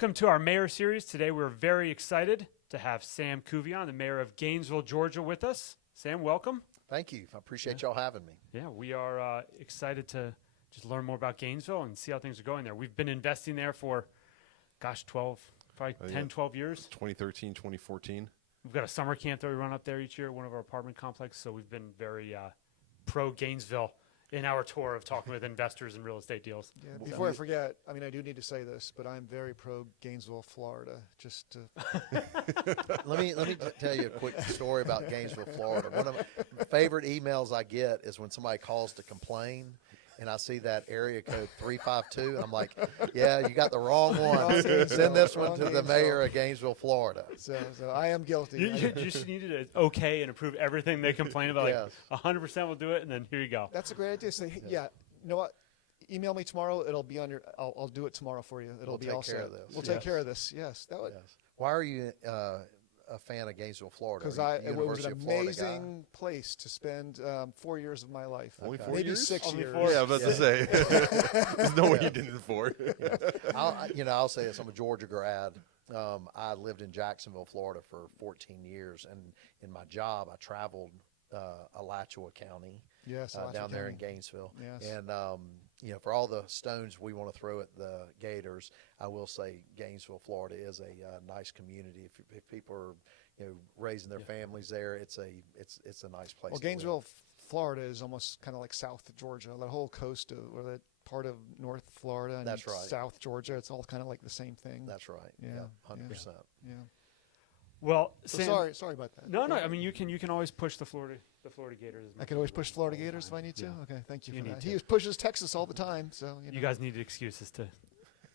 Welcome to our Mayor Series. Today we're very excited to have Sam Couvillon, the Mayor of Gainesville, Georgia, with us. Sam, welcome. Thank you. I appreciate y'all having me. Yeah, we are excited to just learn more about Gainesville and see how things are going there. We've been investing there for, 12 years. 2013, 2014. We've got a summer camp that we run up there each year at one of our apartment complexes, so we've been very pro-Gainesville in our tour of talking with investors and real estate deals. Yeah, before I forget, I mean, I do need to say this, but I'm very pro Gainesville, Florida. Just to Let me tell you a quick story about Gainesville, Florida. One of my favorite emails I get is when somebody calls to complain, and I see that area code 352, and I'm like, yeah, you got the wrong one. Send this one to the mayor of Gainesville, Florida. so I am guilty. You just needed to okay and approve everything they complain about. Yes. Like 100% will do it, and then here you go. That's a great idea. Say, hey, yeah, you know what? Email me tomorrow. It'll be on your. I'll do it tomorrow for you. It'll We'll be take all care set. of this. We'll take Yes. care of this. Yes, that would. Yes. Why are you a fan of Gainesville, Florida? Because Are you it was University an of Florida guy? amazing place to spend 4 years of my life. Only Okay. 4 Maybe years? 6 Only years. 4? Yeah, I was about to say. There's no way you did it before. I'll say this. I'm a Georgia grad. I lived in Jacksonville, Florida for 14 years, and in my job, I traveled Alachua County Yes, down there in County. Gainesville. Yes. And for all the stones we want to throw at the Gators, I will say Gainesville, Florida is a nice community. If people are raising their families there, it's a nice place. Well, to Gainesville, live. Florida is almost kind of like South Georgia. The whole coast or that part of North Florida and That's right. South Georgia, it's all kind of like the same thing. That's right. Yeah, Yeah, 100%. Yeah. Well, So Sam, sorry about that. No. I mean, you can always push the Florida Gators. as I much can as always you push want. Florida Gators if I need to. Yeah. Okay, thank you You for need that. to. He pushes Texas all the time, so You guys needed excuses to.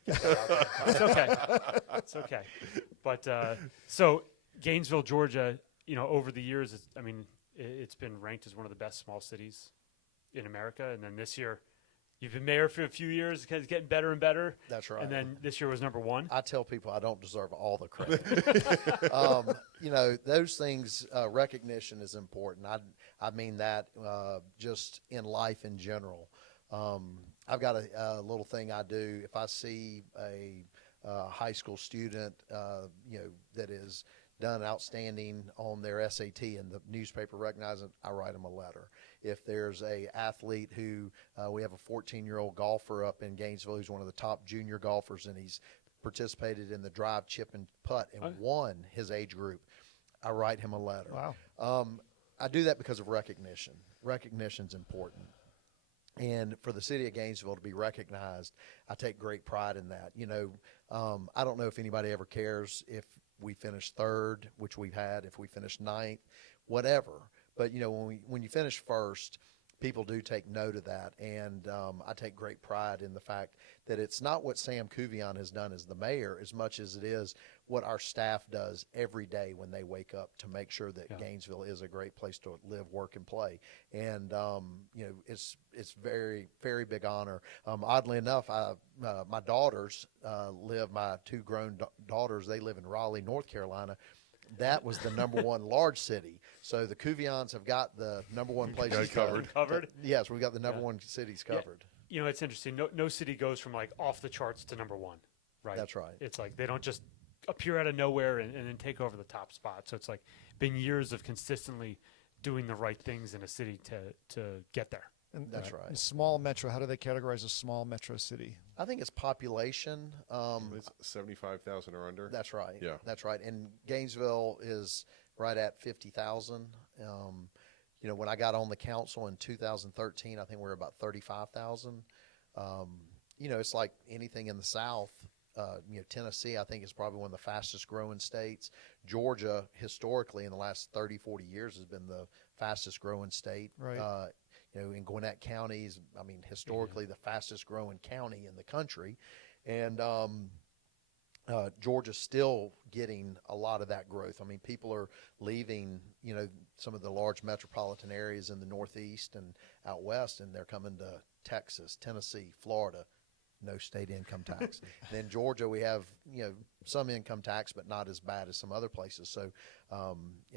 It's okay. It's okay. But so Gainesville, Georgia, over the years, it's been ranked as one of the best small cities in America. And then this year, you've been mayor for a few years, it's getting better and better. That's right. And then this year was number one. I tell people I don't deserve all the credit. Those things, recognition is important. I mean that just in life in general. I've got a little thing I do. If I see a high school student, that is done outstanding on their SAT and the newspaper recognizes it, I write them a letter. If there's a athlete who, we have a 14-year-old golfer up in Gainesville who's one of the top junior golfers, and he's participated in the drive, chip, and putt and won his age group, I write him a letter. Wow. I do that because of recognition. Recognition's important. And for the city of Gainesville to be recognized, I take great pride in that. I don't know if anybody ever cares if we finish third, which we've had, if we finish ninth, whatever. But, when you finish first, people do take note of that. And I take great pride in the fact that it's not what Sam Couvillon has done as the mayor as much as it is what our staff does every day when they wake up to make sure that Gainesville is a great place to live, work, and play. And, it's very, very big honor. Oddly enough, my daughters my two grown daughters, they live in Raleigh, North Carolina. That was the number one large city. So the Couvillons have got the number one places Covered. Yes, we got the number one cities covered. It's interesting. No city goes from like off the charts to number one, right? That's right. It's like they don't just appear out of nowhere and then take over the top spot. So it's like been years of consistently doing the right things in a city to get there. And That's right. and small metro, how do they categorize a small metro city? I think it's population. It's 75,000 or under. That's right. Yeah. That's right. And Gainesville is right at 50,000. When I got on the council in 2013, I think we were about 35,000. It's like anything in the South. Tennessee, I think, is probably one of the fastest growing states. Georgia, historically, in the last 30, 40 years, has been the fastest growing state. Right. In Gwinnett County is, historically the fastest growing county in the country. And Georgia's still getting a lot of that growth. People are leaving, some of the large metropolitan areas in the Northeast and out West, and they're coming to Texas, Tennessee, Florida. No state income tax. And then Georgia, we have, some income tax, but not as bad as some other places. So,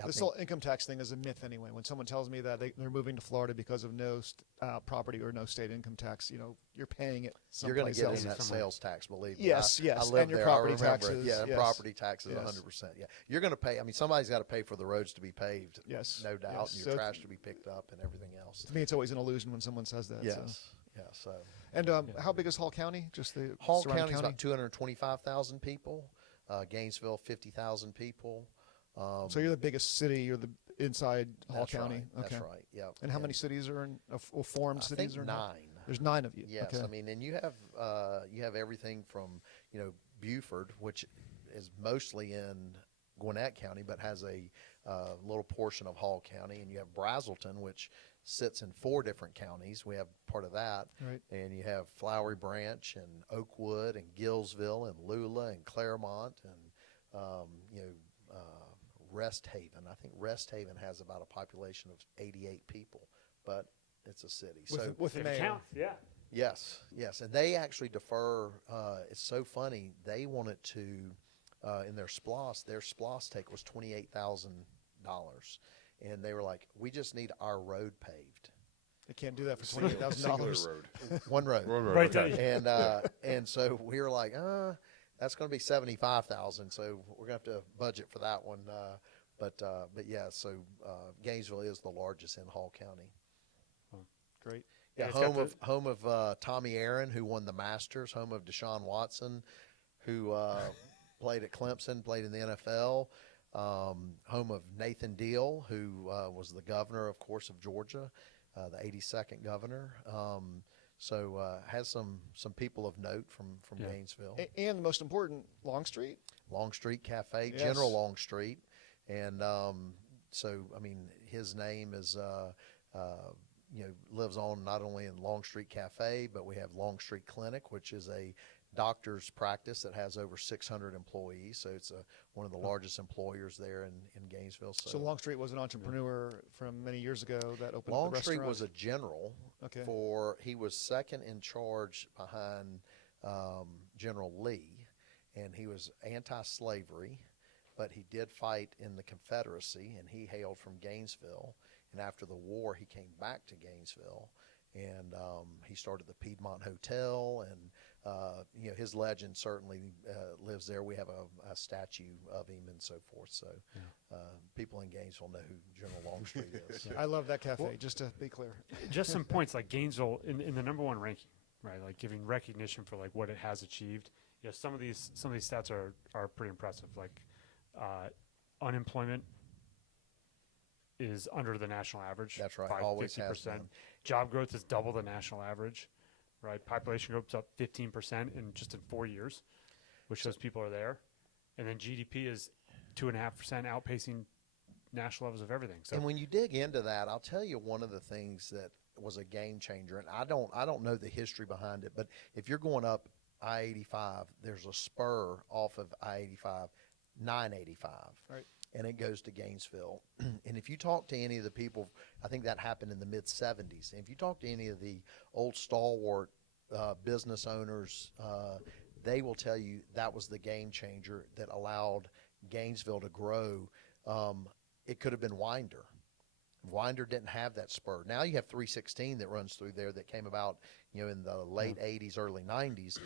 This whole income tax thing is a myth anyway. When someone tells me that they're moving to Florida because of no property or no state income tax, you're paying it You're going to someplace get else. in that sales tax, believe me. Yes, I yes, lived and your there. property I remember it. taxes, Yeah, and yes. property taxes, Yes. 100%. Yeah, you're going to pay. I mean, somebody's got to pay for the roads to be paved. Yes, no doubt, yes. and So your trash to be picked up and everything else. To me, it's always an illusion when someone says that. Yes, So. yeah. So And how big is Hall County? Just the Hall surrounding County is county? about 225,000 people. Gainesville, 50,000 people. So you're the biggest city. You're the inside Hall That's County. right. Okay. That's right. Yeah. And how many cities are in formed I cities think are in? 9. There's 9 of you. Yes, Okay. I mean, and you have everything from Buford, which is mostly in Gwinnett County, but has a little portion of Hall County, and you have Brazelton, which sits in 4 different counties. We have part of that, Right. and you have Flowery Branch and Oakwood and Gillsville and Lula and Claremont and Rest Haven. I think Rest Haven has about a population of 88 people, but it's a city. With the If it mayor. counts, yeah. Yes, yes, and they actually defer. It's so funny. They wanted to in their SPLOST take was $28,000, and they were like, "We just need our road paved." They can't do that for Singular $28,000. road. One road. Right okay. there. And so we were like, that's going to be 75,000. So we're going to have to budget for that one. But yeah, so Gainesville is the largest in Hall County. Great. Yeah, Yeah, it's got home of Tommy Aaron, who won the Masters. Home of Deshaun Watson, who played at Clemson, played in the NFL. Home of Nathan Deal, who was the governor, of course, of Georgia, the 82nd governor. So has some people of note from Yeah. Gainesville. And the most important, Longstreet. Longstreet Cafe, Yes. General Longstreet, and so I mean his name is lives on not only in Longstreet Cafe, but we have Longstreet Clinic, which is a doctor's practice that has over 600 employees. So it's one of the largest employers there in Gainesville. So Longstreet was an entrepreneur from many years ago that opened the Longstreet restaurant. was a general. Okay. He was second in charge behind General Lee, and he was anti-slavery, but he did fight in the Confederacy, and he hailed from Gainesville. And after the war, he came back to Gainesville, and he started the Piedmont Hotel, and his legend certainly lives there. We have a statue of him and so forth. So people in Gainesville know who General Longstreet is. I love that cafe, just to be clear. Just some points like Gainesville in the number 1 ranking, right? Like giving recognition for like what it has achieved. Some of these stats are pretty impressive. Like unemployment is under the national average. That's right, by always 50%. has been. Job growth is double the national average, right? Population growth's up 15% in 4 years, which shows people are there. And then GDP is 2.5% outpacing national levels of everything. So And when you dig into that, I'll tell you one of the things that was a game changer, and I don't know the history behind it, but if you're going up I-85, there's a spur off of I-85, 985. Right. And it goes to Gainesville. And if you talk to any of the people, I think that happened in the mid-'70s. And if you talk to any of the old stalwart business owners, they will tell you that was the game changer that allowed Gainesville to grow. It could have been Winder. Winder didn't have that spur. Now you have 316 that runs through there that came about, in the late 80s, early 90s.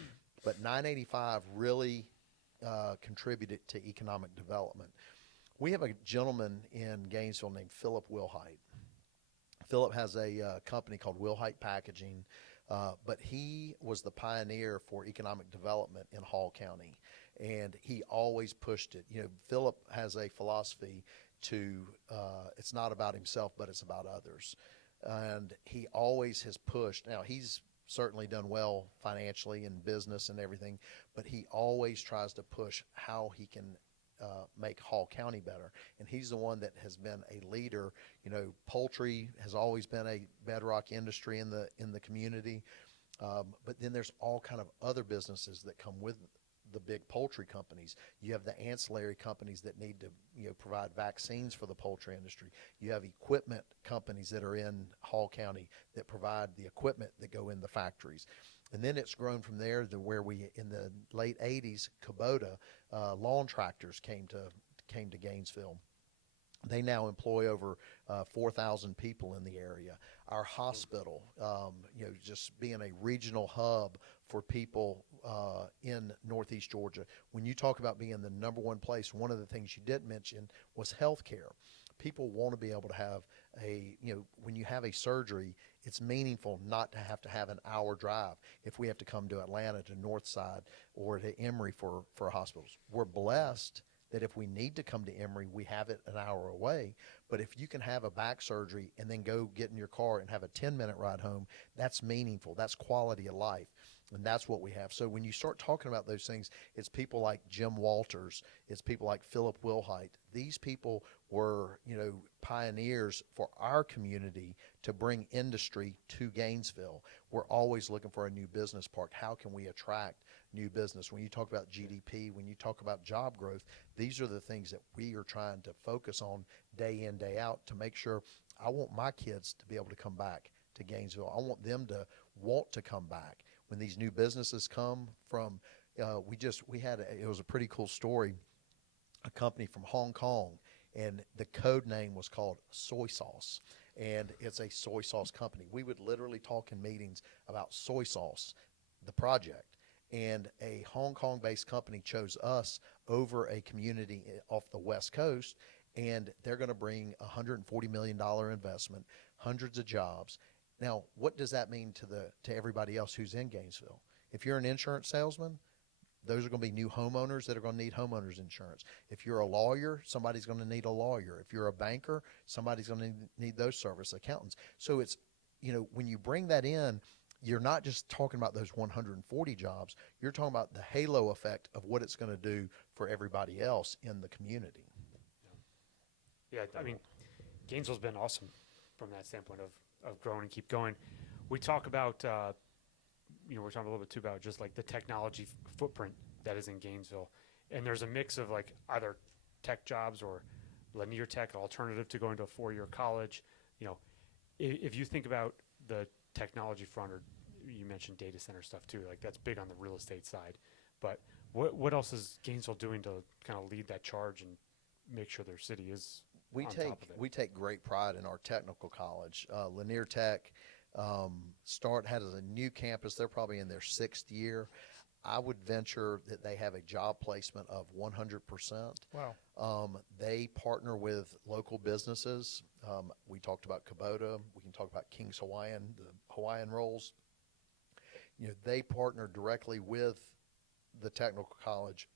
But 985 really contributed to economic development. We have a gentleman in Gainesville named Philip Wilhite. Philip has a company called Wilhite Packaging, but he was the pioneer for economic development in Hall County, and he always pushed it. Philip has a philosophy to it's not about himself, but it's about others, and he always has pushed. Now, he's certainly done well financially in business and everything, but he always tries to push how he can make Hall County better. And he's the one that has been a leader. Poultry has always been a bedrock industry in the community. But then there's all kind of other businesses that come with the big poultry companies. You have the ancillary companies that need to provide vaccines for the poultry industry. You have equipment companies that are in Hall County that provide the equipment that go in the factories. And then it's grown from there to where we, in the late 80s, Kubota lawn tractors came to Gainesville. They now employ over 4,000 people in the area. our hospital, just being a regional hub for people in Northeast Georgia. When you talk about being the number one place, one of the things you didn't mention was healthcare. People want to be able to have when you have a surgery, it's meaningful not to have an hour drive if we have to come to Atlanta, to Northside, or to Emory for hospitals. We're blessed that if we need to come to Emory, we have it an hour away. But if you can have a back surgery and then go get in your car and have a 10-minute ride home, that's meaningful. That's quality of life. And that's what we have. So when you start talking about those things, it's people like Jim Walters. It's people like Philip Wilhite. These people were, pioneers for our community to bring industry to Gainesville. We're always looking for a new business park. How can we attract new business? When you talk about GDP, when you talk about job growth, these are the things that we are trying to focus on day in, day out to make sure I want my kids to be able to come back to Gainesville. I want them to want to come back. When these new businesses come from, it was a pretty cool story, a company from Hong Kong, and the code name was called Soy Sauce, and it's a soy sauce company. We would literally talk in meetings about soy sauce, the project, and a Hong Kong-based company chose us over a community off the West Coast, and they're going to bring a $140 million investment, hundreds of jobs. Now, what does that mean to everybody else who's in Gainesville? If you're an insurance salesman, those are going to be new homeowners that are going to need homeowners insurance. If you're a lawyer, somebody's going to need a lawyer. If you're a banker, somebody's going to need those service accountants. So it's, when you bring that in, you're not just talking about those 140 jobs. You're talking about the halo effect of what it's going to do for everybody else in the community. Yeah, I mean, Gainesville's been awesome from that standpoint of growing and keep going. We talk about, we're talking a little bit too about just like the technology footprint that is in Gainesville. And there's a mix of like either tech jobs or linear tech, alternative to going to a 4-year college. If you think about the technology front, or you mentioned data center stuff too, like that's big on the real estate side. But what else is Gainesville doing to kind of lead that charge and make sure their city is on top of it? We take great pride in our technical college. Lanier Tech has a new campus. They're probably in their 6th year. I would venture that they have a job placement of 100%. Wow. They partner with local businesses. We talked about Kubota. We can talk about King's Hawaiian, the Hawaiian rolls. They partner directly with the technical college,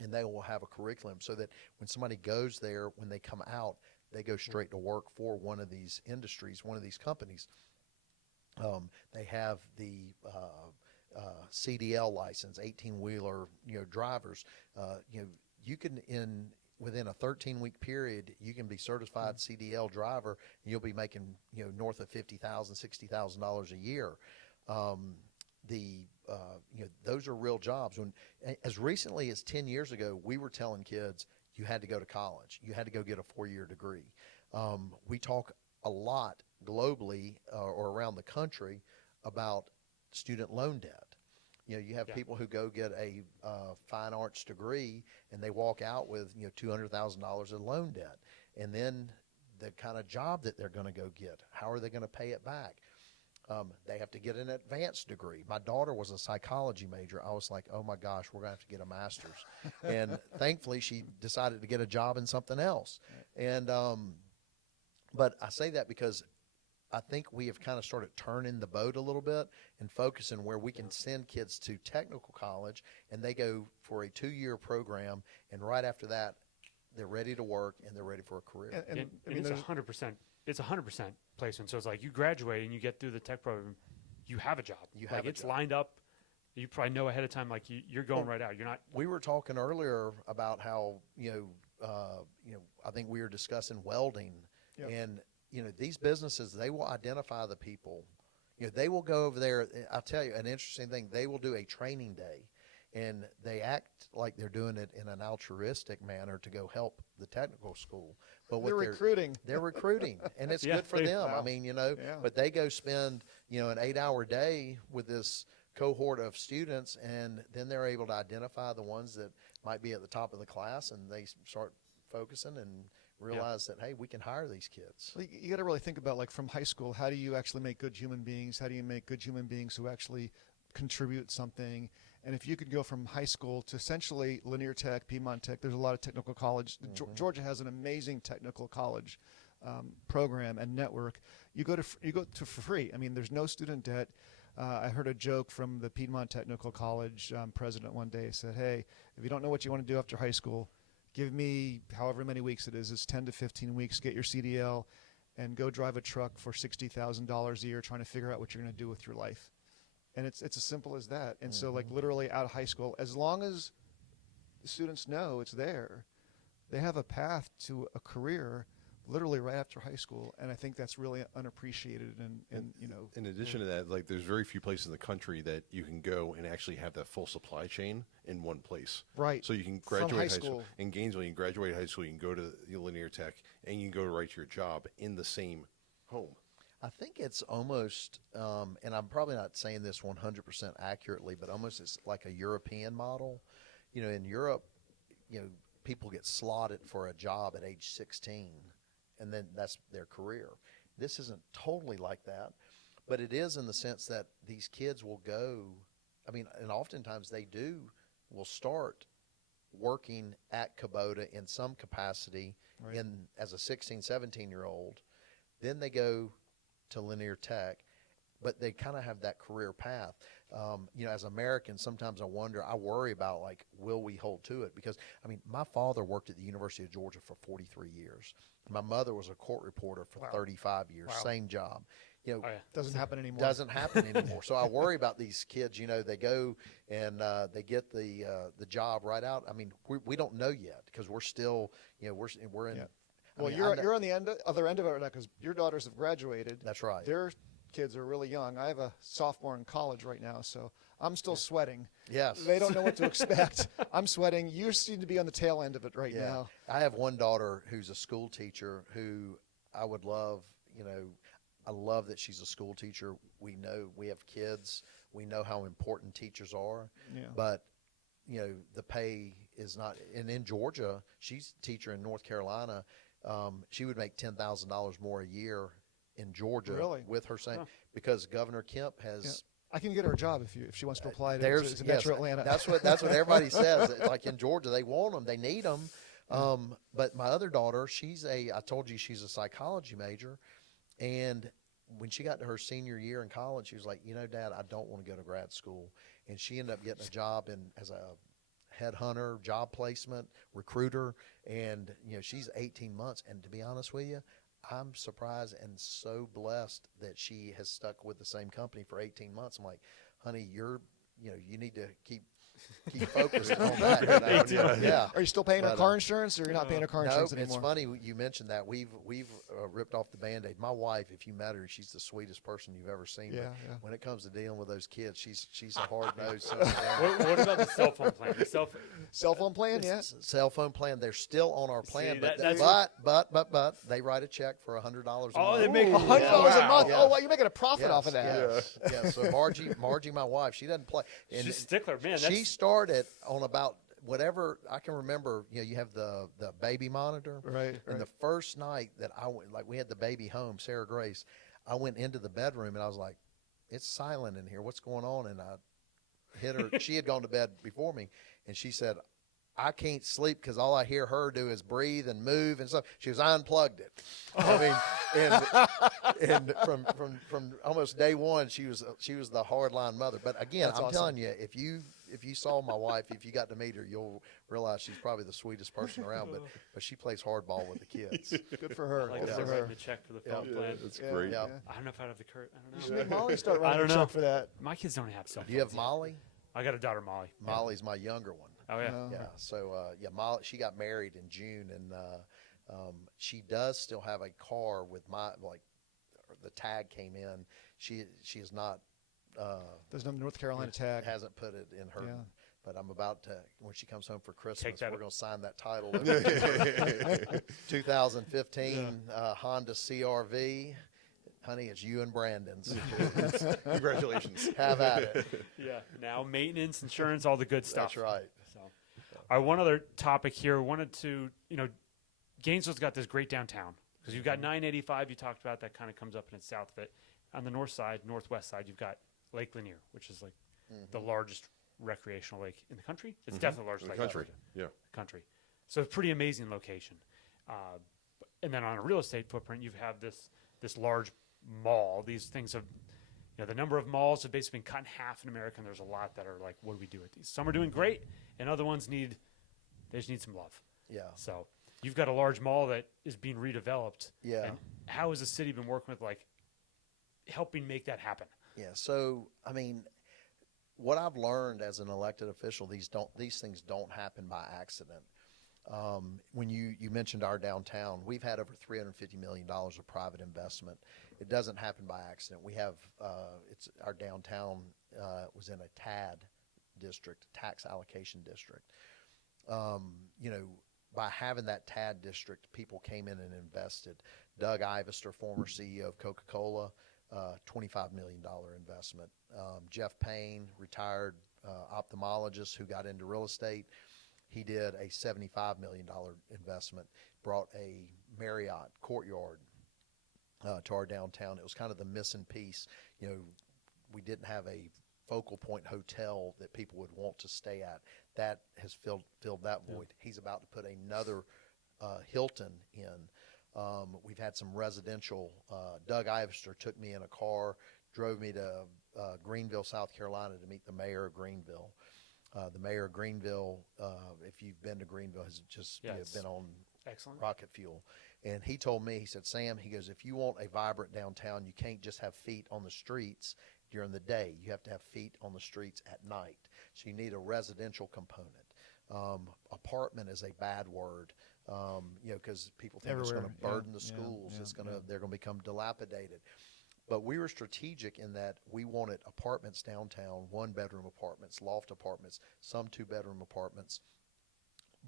and they will have a curriculum so that when somebody goes there, when they come out, they go straight to work for one of these industries, one of these companies. They have the CDL license, 18-wheeler, drivers. You can within a 13-week period, you can be certified CDL driver, and you'll be making north of $50,000, $60,000 a year. Those are real jobs. As recently as 10 years ago, we were telling kids you had to go to college. You had to go get a 4-year degree. We talk a lot globally or around the country about student loan debt. You have people who go get a fine arts degree and they walk out with $200,000 in loan debt, and then the kind of job that they're going to go get, how are they going to pay it back? They have to get an advanced degree. My daughter was a psychology major. I was like, oh my gosh, we're going to have to get a master's. And thankfully she decided to get a job in something else. And but I say that because I think we have kind of started turning the boat a little bit and focusing where we can send kids to technical college and they go for a 2-year program, and right after that they're ready to work and they're ready for a career. And it's 100%. It's 100% placement. So it's like you graduate and you get through the tech program, you have a job. It's lined up. You probably know ahead of time, like you're going right out. You're not. We were talking earlier about how I think we were discussing welding, and these businesses, they will identify the people. They will go over there. I'll tell you an interesting thing. They will do a training day, and they act like they're doing it in an altruistic manner to go help the technical school. But they're recruiting. They're recruiting, and it's good for them. Wow. I mean, but they go spend, an 8-hour day with this cohort of students, and then they're able to identify the ones that might be at the top of the class, and they start focusing and realize that, hey, we can hire these kids. Well, you got to really think about, like, from high school, how do you actually make good human beings? How do you make good human beings who actually contribute something? And if you could go from high school to essentially Linear Tech, Piedmont Tech, there's a lot of technical college. Georgia has an amazing technical college program and network. You go to for free. I mean, there's no student debt. I heard a joke from the Piedmont Technical College president one day. He said, hey, if you don't know what you want to do after high school, give me however many weeks it is. It's 10 to 15 weeks. Get your CDL and go drive a truck for $60,000 a year trying to figure out what you're going to do with your life. And it's as simple as that. And so, like, literally out of high school, as long as the students know it's there, they have a path to a career literally right after high school. And I think that's really unappreciated. And you know, in addition to that, like, there's very few places in the country that you can go and actually have that full supply chain in one place. Right. So you can From graduate high high school. school. In Gainesville, you can graduate high school, you can go to the Linear Tech, and you can go right to your job in the same home. I think it's almost, and I'm probably not saying this 100% accurately, but almost it's like a European model. You know, in Europe, you know, people get slotted for a job at age 16, and then that's their career. This isn't totally like that, but it is in the sense that these kids will go, I mean, and oftentimes will start working at Kubota in some capacity Right. as a 16, 17-year-old. Then they go to Linear Tech, but they kind of have that career path. You know, as Americans, sometimes I worry about, like, will we hold to it? Because, I mean, my father worked at the University of Georgia for 43 years. My mother was a court reporter for 35 years, same job. You know, doesn't happen anymore. Doesn't happen anymore. So I worry about these kids. You know, they go and they get the job right out. I mean, we don't know yet because we're still, you know, we're in. Yeah. I Well, mean, you're on the other end of it right now because your daughters have graduated. That's right. Their kids are really young. I have a sophomore in college right now, so I'm still sweating. Yes. They don't know what to expect. I'm sweating. You seem to be on the tail end of it right now. I have one daughter who's a school teacher who I would love, you know, I love that she's a school teacher. We know we have kids. We know how important teachers are. Yeah. But, you know, the pay is not. And in Georgia, she's a teacher in North Carolina. She would make $10,000 more a year in Georgia Really? with her saying because Governor Kemp has. I can get her a job if she wants to apply to There's Metro Atlanta. That's what everybody says. Like in Georgia, they want them, they need them. But my other daughter, I told you she's a psychology major, and when she got to her senior year in college, she was like, you know, Dad, I don't want to go to grad school, and she ended up getting a job as a headhunter, job placement, recruiter, and you know she's 18 months. And to be honest with you, I'm surprised and so blessed that she has stuck with the same company for 18 months. I'm like, honey, you need to keep focused on that. You know? Yeah. Are you still paying her car insurance, or you're not paying her car insurance anymore? It's funny you mentioned that. We've ripped off the Band-Aid. My wife, if you met her, she's the sweetest person you've ever seen. Yeah, but yeah. when it comes to dealing with those kids, she's a hard nosed. What about the cell phone plan? Cell phone plan, yeah. Cell phone plan. They're still on our plan, See, but they write a check for $100 a month. Oh, they make $100 a month. Yeah. Oh, wow, you're making a profit off of that. Yes. So Margie, my wife, she doesn't play. And She's a stickler, man. she started on about whatever I can remember. You know, you have the baby monitor, Right. And the first night that I went, like we had the baby home, Sarah Grace, I went into the bedroom and I was like, it's silent in here. What's going on? And I hit her. She had gone to bed before me, and she said, I can't sleep because all I hear her do is breathe and move and stuff. She was, I unplugged it. I mean, and from almost day one, she was the hardline mother. But again, That's I'm awesome. telling you, if you saw my wife, if you got to meet her, you'll realize she's probably the sweetest person around. But she plays hardball with the kids. Good for her. Like Good they're for writing her. the check for the phone plan. That's Yeah, great. Yeah. I don't know if I'd have the courage. I You don't should know. make Molly start I writing don't a know. check for that. My kids don't have cell phones. Do you have yet. Molly? I got a daughter, Molly. Molly's my younger one. Oh yeah. No. Yeah. So Molly, she got married in June, and she does still have a car with the tag came in. She is not. There's no North Carolina tag. Hasn't put it in her. Yeah. But I'm about to, when she comes home for Christmas, that- we're going to sign that title. 2015 Honda CRV. Honey, it's you and Brandon's. Congratulations. Have at it. Yeah. Now maintenance, insurance, all the good stuff. That's right. So, all right. One other topic here. Wanted to, Gainesville's got this great downtown because you've got 985 you talked about that kind of comes up and it's south of it. On the north side, northwest side, you've got Lake Lanier, which is like the largest recreational lake in the country. It's definitely the largest In the lake country, in yeah. the country. So it's a pretty amazing location. And then on a real estate footprint, you have this large mall. These things have, the number of malls have basically been cut in half in America, and there's a lot that are like, what do we do with these? Some are doing great, and other ones they just need some love. Yeah. So you've got a large mall that is being redeveloped. Yeah. And how has the city been working with helping make that happen? Yeah. So, I mean, what I've learned as an elected official, these things don't happen by accident. When you mentioned our downtown, we've had over $350 million of private investment. It doesn't happen by accident. We have, our downtown was in a TAD district, tax allocation district. By having that TAD district, people came in and invested. Doug Ivester, former CEO of Coca-Cola, $25 million investment. Jeff Payne, retired ophthalmologist who got into real estate, he did a $75 million investment, brought a Marriott Courtyard to our downtown. It was kind of the missing piece. We didn't have a focal point hotel that people would want to stay at. That has filled that void. He's about to put another Hilton in. We've had some residential. Doug Ivester took me in a car, drove me to Greenville, South Carolina to meet the mayor of Greenville. The mayor of Greenville, if you've been to Greenville, has just been on excellent rocket fuel. And he told me, he said, Sam, he goes, if you want a vibrant downtown, you can't just have feet on the streets during the day. You have to have feet on the streets at night. So you need a residential component. Apartment is a bad word, because people think it's going to burden the schools. They're going to become dilapidated. But we were strategic in that we wanted apartments downtown, one-bedroom apartments, loft apartments, some two-bedroom apartments.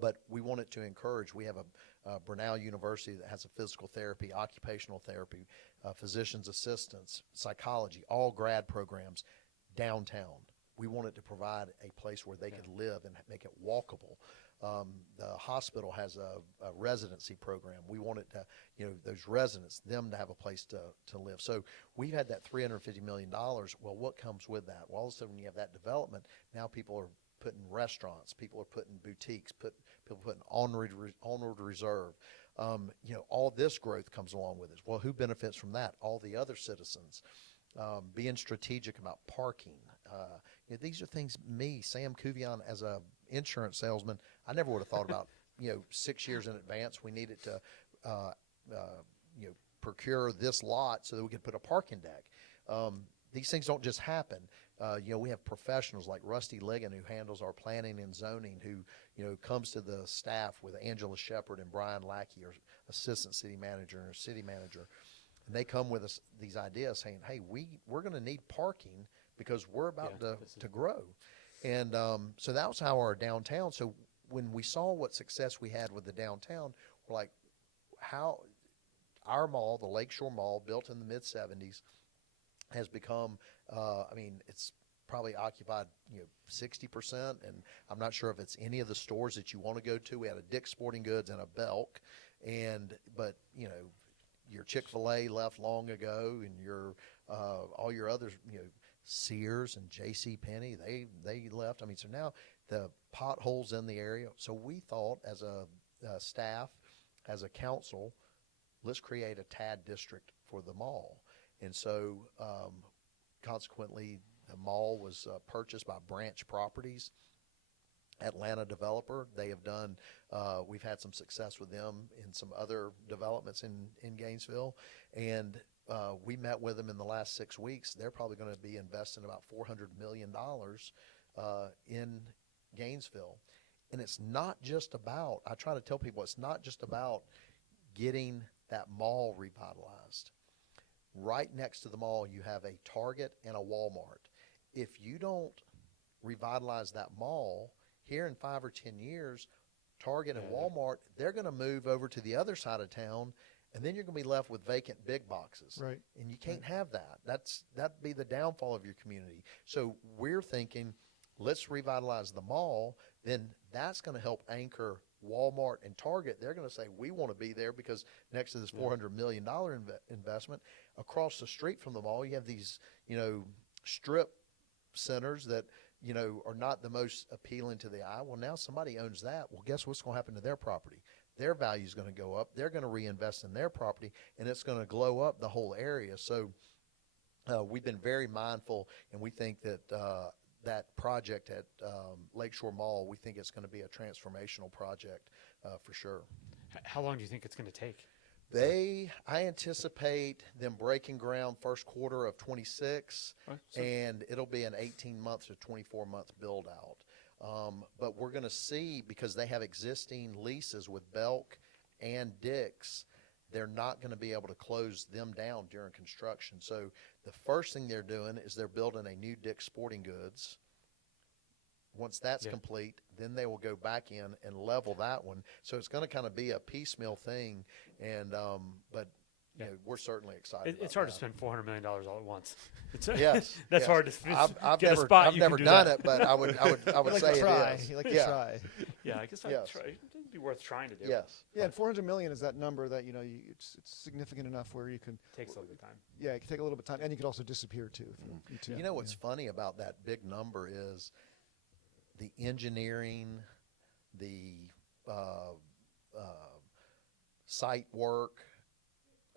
But we wanted to encourage. We have a Brenau University that has a physical therapy, occupational therapy, physician's assistants, psychology, all grad programs downtown. We wanted to provide a place where they could live and make it walkable. The hospital has a residency program. We wanted to, those residents, them to have a place to live. So we've had that $350 million. Well, what comes with that? Well, all of a sudden when you have that development, now people are putting restaurants, people are putting boutiques, people putting onward reserve. All this growth comes along with it. Well, who benefits from that? All the other citizens. Being strategic about parking. These are things Sam Couvillon, as a insurance salesman, I never would have thought about, 6 years in advance. We needed to, procure this lot so that we could put a parking deck. These things don't just happen. We have professionals like Rusty Ligon, who handles our planning and zoning, who comes to the staff with Angela Shepard and Brian Lackey, our assistant city manager and our city manager. And they come with us these ideas saying, hey, we're going to need parking because we're about to grow. And so that was how our downtown. So when we saw what success we had with the downtown, we're like, how our mall, the Lakeshore Mall, built in the mid-'70s, has become, it's probably occupied, 60%. And I'm not sure if it's any of the stores that you want to go to. We had a Dick's Sporting Goods and a Belk. But your Chick-fil-A left long ago, and your all your others, Sears and J.C. Penney, they left. So now the potholes in the area. So we thought, as a staff, as a council, let's create a TAD district for the mall. And so, consequently, the mall was purchased by Branch Properties, Atlanta developer. They have done, we've had some success with them in some other developments in Gainesville. And we met with them in the last 6 weeks. They're probably going to be investing about $400 million in Gainesville. And it's not just about, I try to tell people, it's not just about getting that mall revitalized. Right next to the mall, you have a Target and a Walmart. If you don't revitalize that mall, here in 5 or 10 years, Target and Walmart, they're going to move over to the other side of town, and then you're going to be left with vacant big boxes. Right. And you can't have that. That'd be the downfall of your community. So we're thinking, let's revitalize the mall. Then that's going to help anchor Walmart and Target, they're going to say, we want to be there because next to this $400 million investment across the street from the mall, you have these, strip centers that, are not the most appealing to the eye. Well, now somebody owns that. Well, guess what's going to happen to their property? Their value is going to go up. They're going to reinvest in their property, and it's going to glow up the whole area. So we've been very mindful, and we think that that project at Lakeshore Mall, we think it's going to be a transformational project for sure. How long do you think it's going to take? I anticipate them breaking ground first quarter of 26, and it'll be an 18 months to 24-month build out. But we're going to see, because they have existing leases with Belk and Dick's, they're not going to be able to close them down during construction. So the first thing they're doing is they're building a new Dick's Sporting Goods. Once that's complete, then they will go back in and level that one. So it's going to kind of be a piecemeal thing, and but we're certainly excited. It's hard to spend $400 million all at once. Yes, that's hard to I've get never, a spot. I've never done it, but I would like say to try. it is. You like to try. Yeah, I guess I'd try. It'd be worth trying to do. Yes. Yeah, and 400 million is that number that it's significant enough where you can. Takes a little bit of time. Yeah, it can take a little bit of time, and you could also disappear too. You know what's funny about that big number is the engineering, the site work.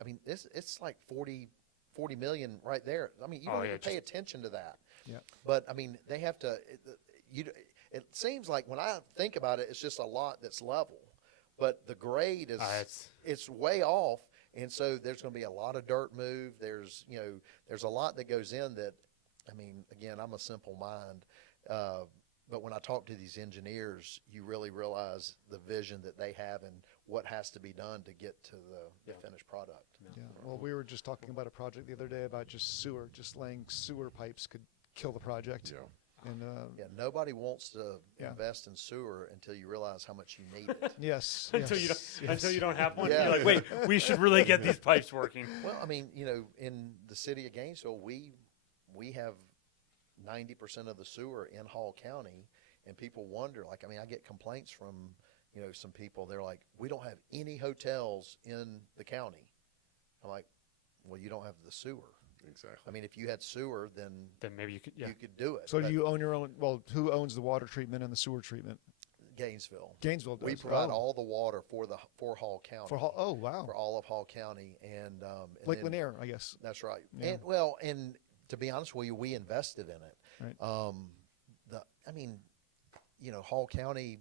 I mean, it's like 40 million right there. I mean, you don't even pay attention to that. Yeah. But I mean, they have to. It seems like when I think about it, it's just a lot that's level, but the grade is it's way off, and so there's going to be a lot of dirt moved. There's a lot that goes in that. I mean, again, I'm a simple mind. But when I talk to these engineers, you really realize the vision that they have and what has to be done to get to the finished product. Yeah. Well, we were just talking about a project the other day about just laying sewer pipes could kill the project. Yeah. And nobody wants to invest in sewer until you realize how much you need it. Yes. until you don't have one. Yeah. You're like, wait, we should really get these pipes working. Well, I mean, in the city of Gainesville, we have 90% of the sewer in Hall County, and people wonder, like, I mean, I get complaints from, some people, they're like, we don't have any hotels in the county. I'm like, well, you don't have the sewer. Exactly. I mean, if you had sewer, then maybe you could, you could do it. So do you own your own, who owns the water treatment and the sewer treatment? Gainesville. Gainesville does. We provide all the water for Hall County. Oh, wow. For all of Hall County. And Lake Lanier, I guess. That's right. Yeah. And to be honest with you, we invested in it. Right. Hall County,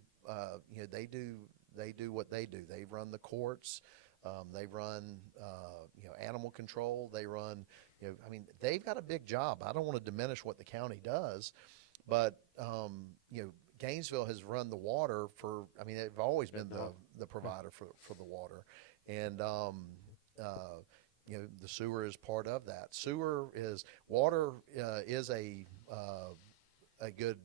they do what they do. They run the courts. They run, animal control. They run, they've got a big job. I don't want to diminish what the county does, but, Gainesville has run the water they've always been the provider for the water. And, the sewer is part of that. Water is a good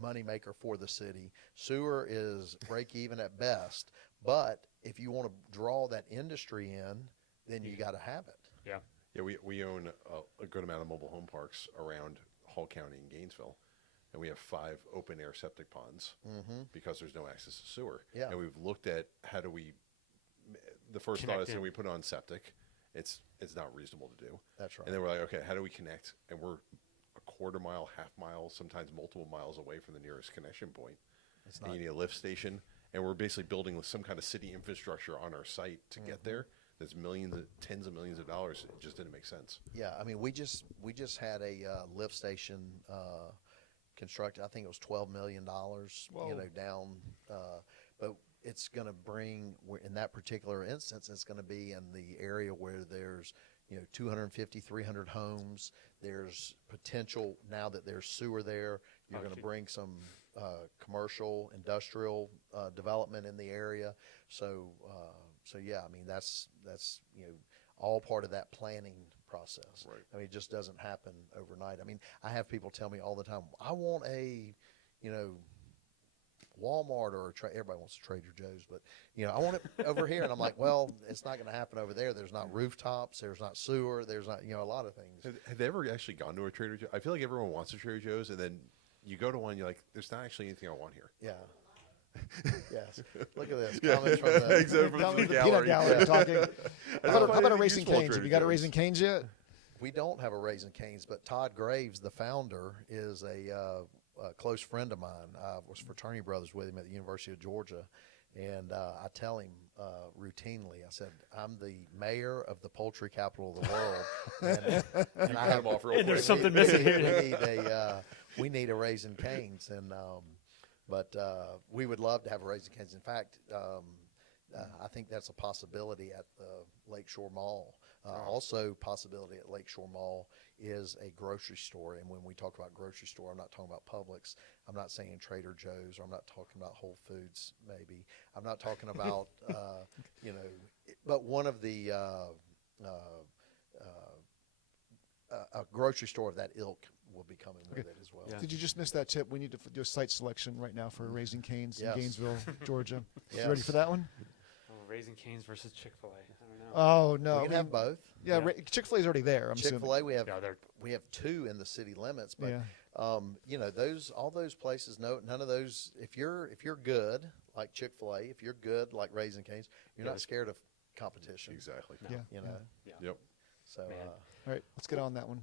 money maker for the city. Sewer is break even at best, but if you want to draw that industry in, then you got to have it. Yeah. Yeah, we own a good amount of mobile home parks around Hall County and Gainesville, and we have 5 open air septic ponds because there's no access to sewer. Yeah. And we've looked at how do we. The first thought is, we put on septic. It's not reasonable to do. That's right. And then we're like, okay, how do we connect? And we're a quarter mile, half mile, sometimes multiple miles away from the nearest connection point. And you need a lift station, and we're basically building some kind of city infrastructure on our site to get there. That's tens of millions of dollars. It just didn't make sense. Yeah, I mean, we just had a lift station constructed. I think it was $12 million. Down, but it's going to bring, in that particular instance, it's going to be in the area where there's 250, 300 homes. There's potential now that there's sewer there. You're going to bring some commercial, industrial development in the area. So yeah, I mean, that's all part of that planning process. Right. I mean, it just doesn't happen overnight. I mean, I have people tell me all the time, I want a, Walmart or everybody wants a Trader Joe's, but I want it over here, and I'm like, well, it's not going to happen over there. There's not rooftops, there's not sewer, there's not a lot of things. Have they ever actually gone to a Trader Joe's? I feel like everyone wants a Trader Joe's, and then you go to one, you're like, there's not actually anything I want here. Yeah. Yes. Look at this. Comments from the Exactly, from Down the in the peanut gallery. gallery talking. I How don't about find a any Raising useful on Canes? Have Trader you got a Joe's. Raising Canes yet? We don't have a Raising Canes, but Todd Graves, the founder, is a close friend of mine. I was fraternity brothers with him at the University of Georgia, and I tell him routinely, I said, I'm the mayor of the poultry capital of the world, and I Cut him off real And there's quick. something missing here. we need a Raising Canes, and but we would love to have a Raising Canes. In fact, I think that's a possibility at the Lakeshore Mall. Also, possibility at Lakeshore Mall is a grocery store. And when we talk about grocery store, I'm not talking about Publix. I'm not saying Trader Joe's, or I'm not talking about Whole Foods, maybe. I'm not talking about, but one of the, a grocery store of that ilk will be coming with it as well. Yeah. Did you just miss that tip? We need to do a site selection right now for Raising Canes Yes. in Gainesville, Georgia. Yes. You ready for that one? Oh, Raising Canes versus Chick-fil-A. I don't know. Oh, no. We can have both. Yeah, Yeah. Chick-fil-A's already there, I'm assuming. Chick-fil-A, we have Yeah, they're- we have 2 in the city limits, but Yeah. all those places, none of those. If you're good like Chick-fil-A, if you're good like Raising Canes, you're Yeah. not scared of competition. Exactly. No. Yeah. You know, Yep. so Man. All right, let's get on that one.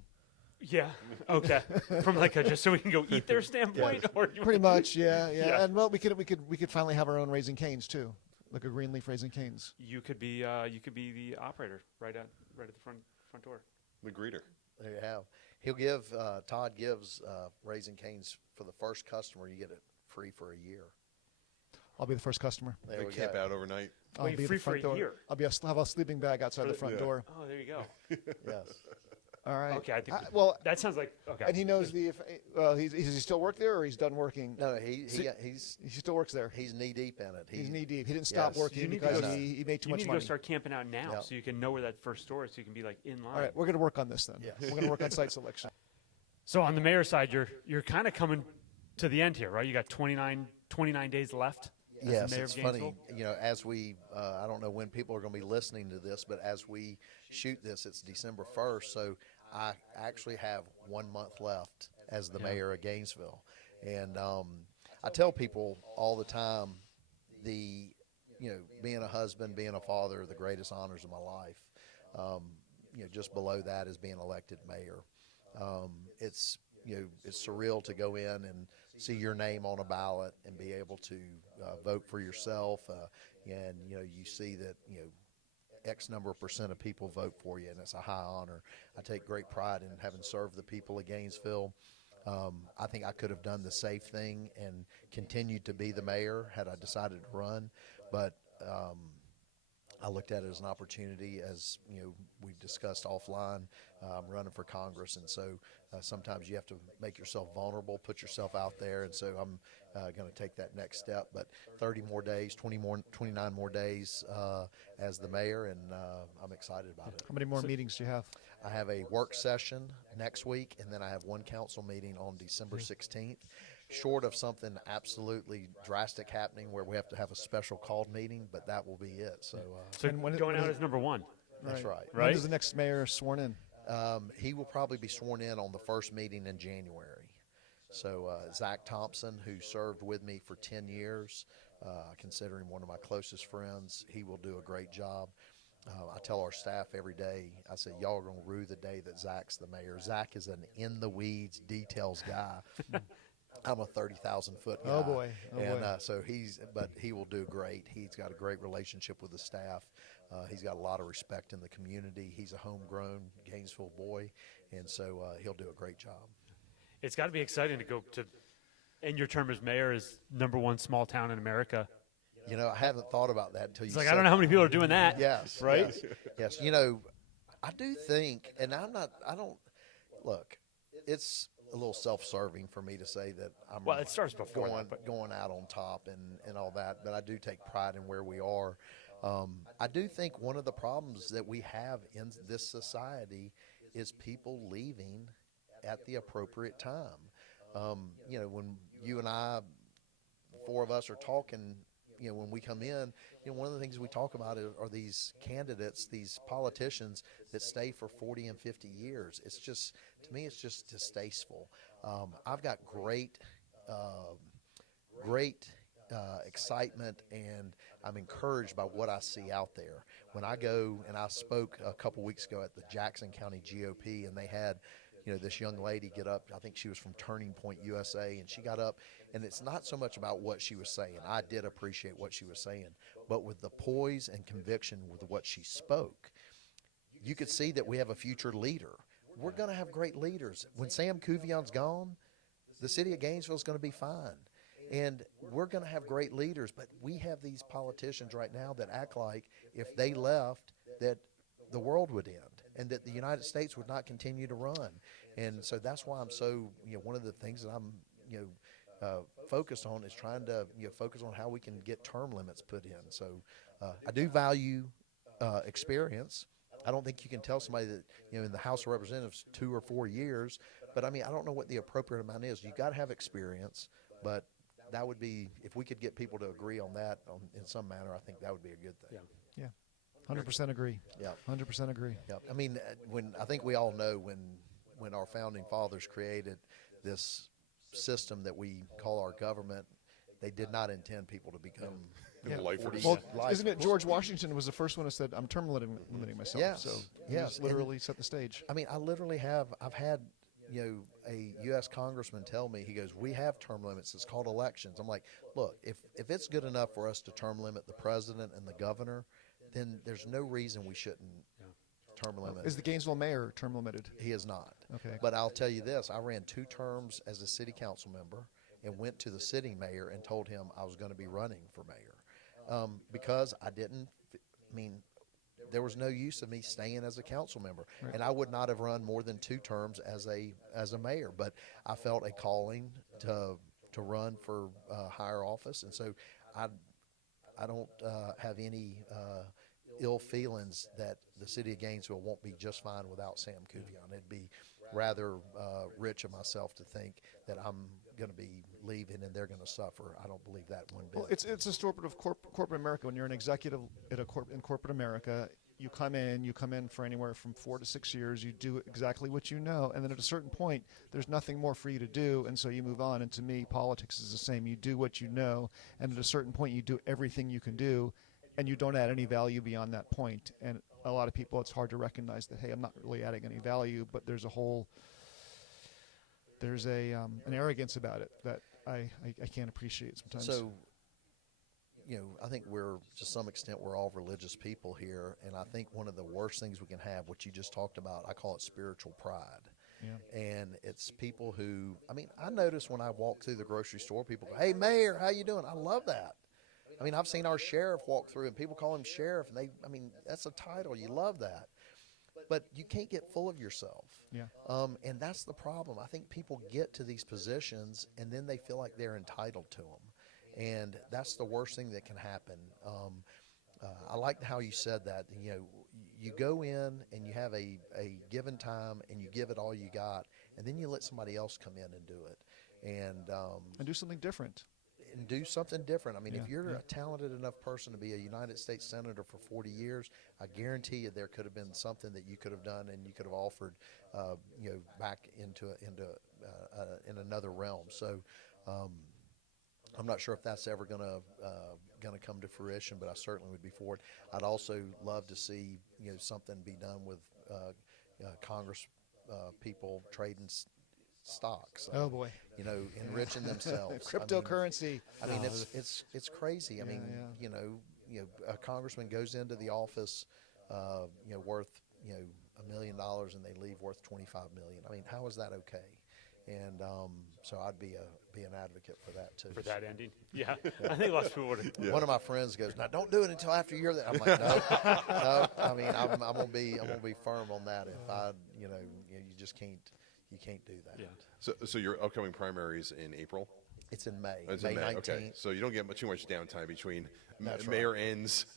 Yeah. Okay. From like a just so we can go eat their standpoint, or Pretty much, yeah. Yeah. And well, we could finally have our own Raising Canes too, like a Greenleaf Raising Canes. you could be the operator right at the front door. The greeter. there you have. He'll give Todd gives Raising Canes for the first customer. You get it free for a year. I'll be the first customer. There They we camp go. out overnight. I'll Wait, be at free the front for a door. year? I'll have a sleeping bag outside the front yeah. door. Oh, there you go. Yes. All right. Okay, I think well, that sounds like okay. and he knows does he still work there, or he's done working? No, See- he's He still works there. knee deep in it. He's knee deep. He didn't stop Yes. working You need to because go- he made too you much need to go money. start camping out now, Yeah. so you can know where that first store is, so you can be like in line. All right, we're going to work on this then. Yes. We're going to work on site selection. So on the mayor's side, you're kind of coming to the end here, right? You got 29 days left. as the Yes, mayor it's of funny. Gainesville? As we, I don't know when people are going to be listening to this, but as we shoot this, it's December 1st. So I actually have 1 month left as the mayor of Gainesville. And I tell people all the time, being a husband, being a father are the greatest honors of my life. Just below that is being elected mayor. It's surreal to go in and see your name on a ballot and be able to vote for yourself, and you see that X number of percent of people vote for you, and it's a high honor. I take great pride in having served the people of Gainesville. I think I could have done the safe thing and continued to be the mayor had I decided to run, but I looked at it as an opportunity. As we've discussed offline, I'm running for Congress, and so sometimes you have to make yourself vulnerable, put yourself out there, and so I'm going to take that next step. But 30 more days, 29 more days as the mayor, and I'm excited about it. How many more meetings do you have? I have a work session next week, and then I have one council meeting on December 16th. Short of something absolutely drastic happening where we have to have a special called meeting, but that will be it. So So And when- going when out is- as number one. that's right. When Right. does the next mayor sworn in? He will probably be sworn in on the first meeting in January. So Zach Thompson, who served with me for 10 years, I consider him one of my closest friends. He will do a great job. I tell our staff every day, I say, y'all are going to rue the day that Zach's the mayor. Zach is an in-the-weeds details guy. I'm a 30,000-foot guy. Oh, boy. Oh, and boy. so he will do great. He's got a great relationship with the staff. He's got a lot of respect in the community. He's a homegrown Gainesville boy, and so he'll do a great job. It's got to be exciting to go to end your term as mayor as number one small town in America. I haven't thought about that until you It's like said I don't know how many people are doing that. Yes. Right? Yes. I do think, and look, it's a little self-serving for me to say that I'm Well, it starts before that, but- going out on top and all that, but I do take pride in where we are. I do think one of the problems that we have in this society is people leaving at the appropriate time. When you and I, the four of us are talking, when we come in, one of the things we talk about are these candidates, these politicians that stay for 40 and 50 years. It's just, to me, it's just distasteful. I've got great excitement, and I'm encouraged by what I see out there. When I go, and I spoke a couple weeks ago at the Jackson County GOP, and they had, this young lady get up. I think she was from Turning Point USA, and she got up, and it's not so much about what she was saying. I did appreciate what she was saying, but with the poise and conviction with what she spoke, you could see that we have a future leader. We're going to have great leaders. When Sam Couvillon's gone, the city of Gainesville is going to be fine. And we're going to have great leaders, but we have these politicians right now that act like if they left, that the world would end and that the United States would not continue to run. And so that's why I'm so, one of the things that I'm, focused on is trying to, focus on how we can get term limits put in. So I do value experience. I don't think you can tell somebody that, in the House of Representatives 2 or 4 years, but I mean, I don't know what the appropriate amount is. You got to have experience, but that would be, if we could get people to agree on that in some manner, I think that would be a good thing. Yeah. 100% agree. Yeah. 100% agree. Yeah. I mean, I think we all know when our founding fathers created this system that we call our government, they did not intend people to become Lifers. Well, isn't it George Washington was the first one who said, I'm term limiting myself. Yes. So he Yes. just literally set the stage. I mean, I've had, a U.S. congressman tell me, he goes, we have term limits. It's called elections. I'm like, look, if it's good enough for us to term limit the president and the governor, then there's no reason we shouldn't term limit. Is the Gainesville mayor term limited? He is not. Okay. But I'll tell you this, I ran 2 terms as a city council member and went to the sitting mayor and told him I was going to be running for mayor because there was no use of me staying as a council member. Right. And I would not have run more than 2 terms as a mayor, but I felt a calling to run for higher office. And so I don't have any ill feelings that the city of Gainesville won't be just fine without Sam Couvillon. It'd be rather rich of myself to think that I'm going to be leaving and they're going to suffer. I don't believe that one bit. Well, it's a sort of corporate America. When you're an executive in corporate America, you come in for anywhere from 4 to 6 years. You do exactly what you know, and then at a certain point, there's nothing more for you to do, and so you move on. And to me, politics is the same. You do what you know, and at a certain point, you do everything you can do, and you don't add any value beyond that point. And a lot of people, it's hard to recognize that, hey, I'm not really adding any value, but there's an arrogance about it that I can't appreciate sometimes. So, I think to some extent, we're all religious people here, and I think one of the worst things we can have, what you just talked about, I call it spiritual pride. Yeah. And it's people who, I notice when I walk through the grocery store, people go, hey, Mayor, how you doing? I love that. I've seen our sheriff walk through, and people call him sheriff, and that's a title. You love that. But you can't get full of yourself. Yeah. And that's the problem. I think people get to these positions, and then they feel like they're entitled to them. And that's the worst thing that can happen. I liked how you said that. You go in and you have a given time and you give it all you got, and then you let somebody else come in and do it. And do something different. And do something different. Yeah, if you're yeah. a talented enough person to be a United States Senator for 40 years, I guarantee you there could have been something that you could have done and you could have offered, back in another realm. So, I'm not sure if that's ever going to come to fruition, but I certainly would be for it. I'd also love to see something be done with Congress people trading stocks. Oh boy. Enriching themselves. Cryptocurrency. It's crazy. A congressman goes into the office, worth $1 million, and they leave worth $25 million. How is that okay? And so I'd be an advocate for that too. For that ending, yeah. I think lots of people would. Yeah. One of my friends goes, "Now don't do it until after you're there." I'm like, "No, no." I'm gonna be firm on that. If you just can't do that. Yeah. So your upcoming primaries in April? It's in May. It's May in 19th. Okay. So you don't get too much downtime between That's mayor ends.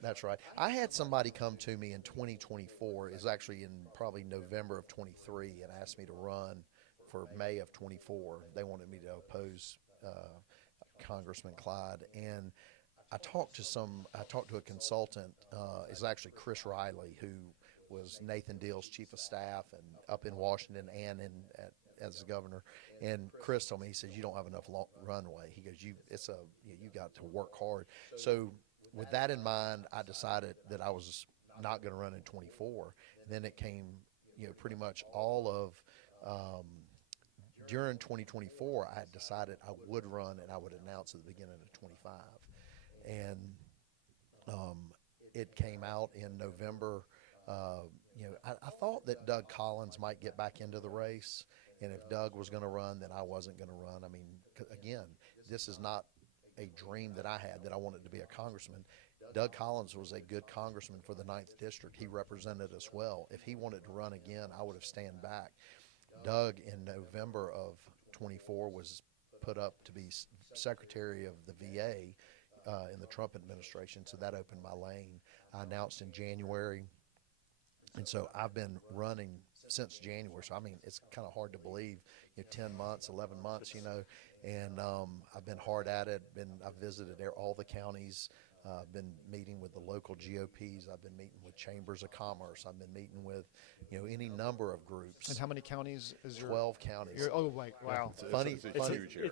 That's right. I had somebody come to me in 2024. Is actually in probably November of 23, and asked me to run for May of 24. They wanted me to oppose Congressman Clyde, and I talked to a consultant. Is actually Chris Riley, who was Nathan Deal's chief of staff and up in Washington and as governor. And Chris told me, he says, you don't have enough runway. He goes, you got to work hard. So with that in mind, I decided that I was not going to run in 24. And then it came, pretty much all of during 2024, I had decided I would run and I would announce at the beginning of 25. And it came out in November. I thought that Doug Collins might get back into the race. And if Doug was going to run, then I wasn't going to run. I mean, again, this is not a dream that I had, that I wanted to be a congressman. Doug Collins was a good congressman for the 9th District. He represented us well. If he wanted to run again, I would have stand back. Doug, in November of 24, was put up to be Secretary of the VA in the Trump administration, so that opened my lane. I announced in January, and so I've been running since January. So, I mean, it's kind of hard to believe, 10 months, 11 months, and I've been hard at it. I've visited all the counties. I've been meeting with the local GOPs. I've been meeting with chambers of commerce. I've been meeting with, any number of groups. And how many counties is your? 12 counties. Oh, right. Wow. It's a huge area.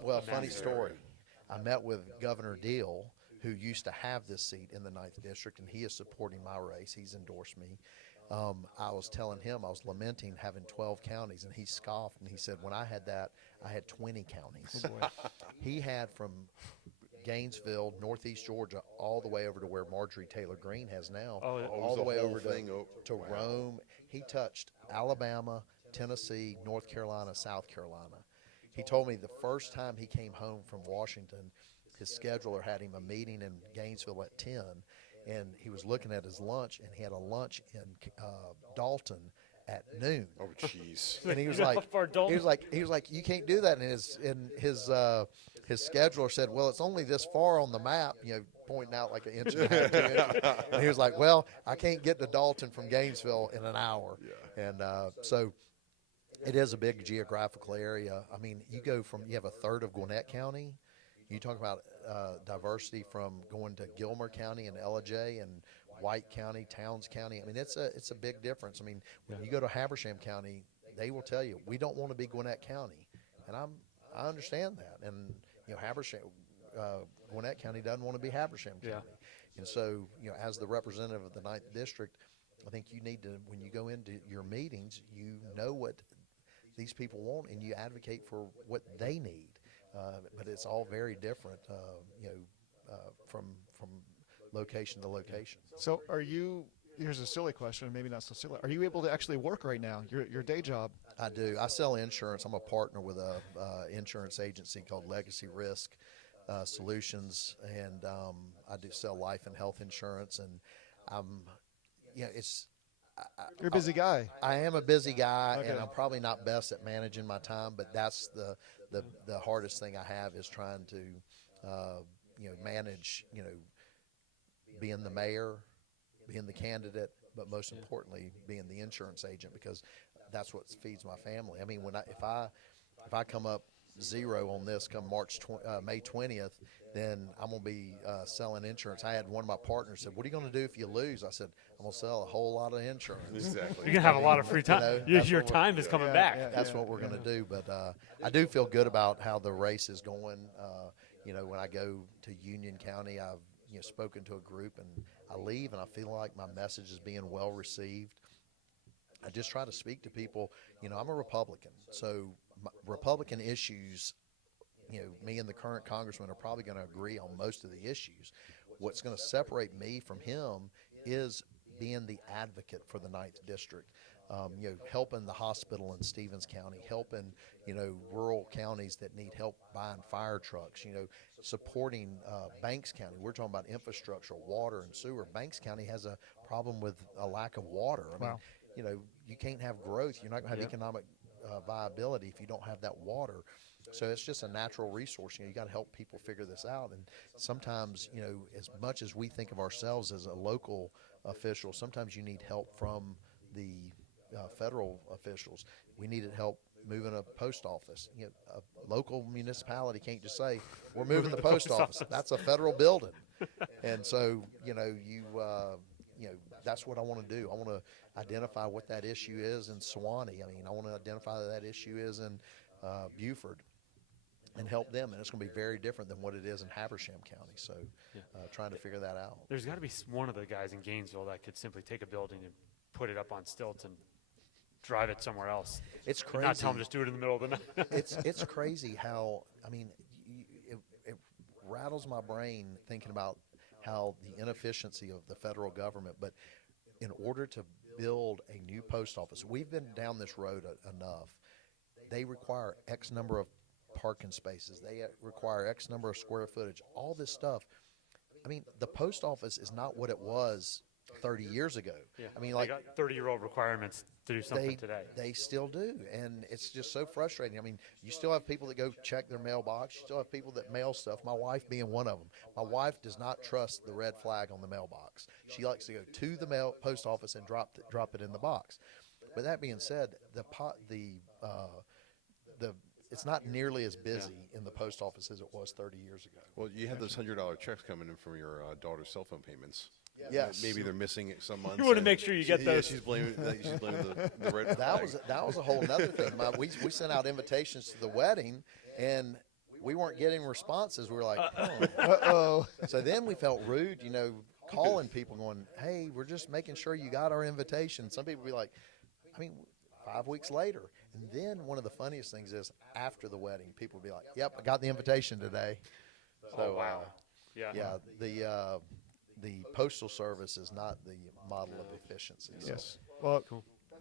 Well, funny story. I met with Governor Deal, who used to have this seat in the 9th District, and he is supporting my race. He's endorsed me. I was telling him, I was lamenting having 12 counties, and he scoffed, and he said, when I had that, I had 20 counties. Oh, boy. He had from Gainesville, northeast Georgia, all the way over to where Marjorie Taylor Greene has now, all the way over to Rome. He touched Alabama, Tennessee, North Carolina, South Carolina. He told me the first time he came home from Washington, his scheduler had him a meeting in Gainesville at 10, and he was looking at his lunch, and he had a lunch in Dalton at noon. Oh, jeez. And he was like, you can't do that. And his scheduler said, well, it's only this far on the map, pointing out like an inch and a half, 2 inches. And he was like, well, I can't get to Dalton from Gainesville in an hour. Yeah. And so it is a big geographical area. I mean, you have a third of Gwinnett County. You talk about diversity from going to Gilmer County and Ellijay and White County, Towns County. I mean, it's a big difference. I mean, when you go to Habersham County, they will tell you, we don't want to be Gwinnett County. And I understand that. And, Habersham, Gwinnett County doesn't want to be Habersham County. Yeah. And so, as the representative of the 9th District, I think you need to, when you go into your meetings, you know what these people want and you advocate for what they need. But it's all very different, from location to location. So here's a silly question, maybe not so silly. Are you able to actually work right now, your day job? I do. I sell insurance. I'm a partner with a insurance agency called Legacy Risk Solutions, and I do sell life and health insurance. And You're a busy guy. I am a busy guy, Okay. and I'm probably not best at managing my time. But that's the hardest thing I have is trying to manage. Being the mayor, being the candidate, but most importantly, being the insurance agent, because that's what feeds my family. I mean, if I come up zero on this come May 20th, then I'm going to be selling insurance. I had one of my partners said, "What are you going to do if you lose?" I said, "I'm going to sell a whole lot of insurance." Exactly. You're going to have a lot of free time. Your time is coming back. That's what we're going to do. But I do feel good about how the race is going. When I go to Union County, I've spoken to a group, and I leave, and I feel like my message is being well received. I just try to speak to people. I'm a Republican, so Republican issues, me and the current congressman are probably going to agree on most of the issues. What's going to separate me from him is being the advocate for the 9th District, helping the hospital in Stevens County, helping, rural counties that need help buying fire trucks, supporting Banks County. We're talking about infrastructure, water and sewer. Banks County has a problem with a lack of water. I mean, you can't have growth. You're not going to have economic viability if you don't have that water. So it's just a natural resource. You got to help people figure this out. And sometimes, as much as we think of ourselves as a local official, sometimes you need help from the federal officials. We needed help moving a post office. A local municipality can't just say, "We're moving the post office." That's a federal building. And so, that's what I want to do. I want to identify what that issue is in Sewanee. I mean, I want to identify that issue is in Beaufort and help them. And it's going to be very different than what it is in Habersham County. So trying to figure that out. There's got to be one of the guys in Gainesville that could simply take a building and put it up on stilts and drive it somewhere else. It's And crazy. not tell them just do it in the middle of the night. It's crazy how, I mean, it rattles my brain thinking about how the inefficiency of the federal government. But in order to build a new post office, we've been down this road enough. They require X number of parking spaces. They require X number of square footage, all this stuff. I mean, the post office is not what it was 30 years ago. Yeah. I mean, they like, got 30-year-old requirements to do something today. they still do, and it's just so frustrating. I mean, you still have people that go check their mailbox. You still have people that mail stuff, my wife being one of them. My wife does not trust the red flag on the mailbox. She likes to go to the post office and drop it in the box. But that being said, it's not nearly as busy in the post office as it was 30 years ago. Well, you have those $100 checks coming in from your daughter's cell phone payments. Yes. Maybe they're missing it some months. You want to and make sure you get those. She's blaming the red That flag. was a whole nother thing. We sent out invitations to the wedding, and we weren't getting responses. We were like, Uh-oh. So then we felt rude, calling people going, hey, we're just making sure you got our invitation. Some people be like, 5 weeks later. And then one of the funniest things is after the wedding, people would be like, yep, I got the invitation today. So, Oh, wow. Yeah. the Postal Service is not the model of efficiency. So, Yes. Well,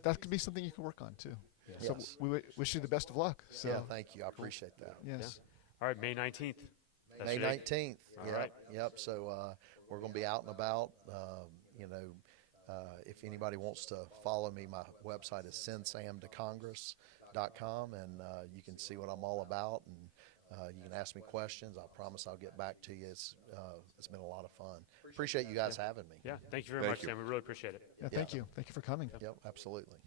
that could be something you can work on too. So Yes. we wish you the best of luck. So Yeah, thank you. I appreciate that. yes. All right, May 19th. That's May your date. 19th. All Yep. right. Yep. So we're going to be out and about. If anybody wants to follow me, my website is sendsamtocongress.com, and you can see what I'm all about, and you can ask me questions. I promise I'll get back to you. It's been a lot of fun. Appreciate you guys having me. Yeah, thank you very Thank much, you. Sam. We really appreciate it. Yeah, thank you. Thank you for coming. Yep, absolutely.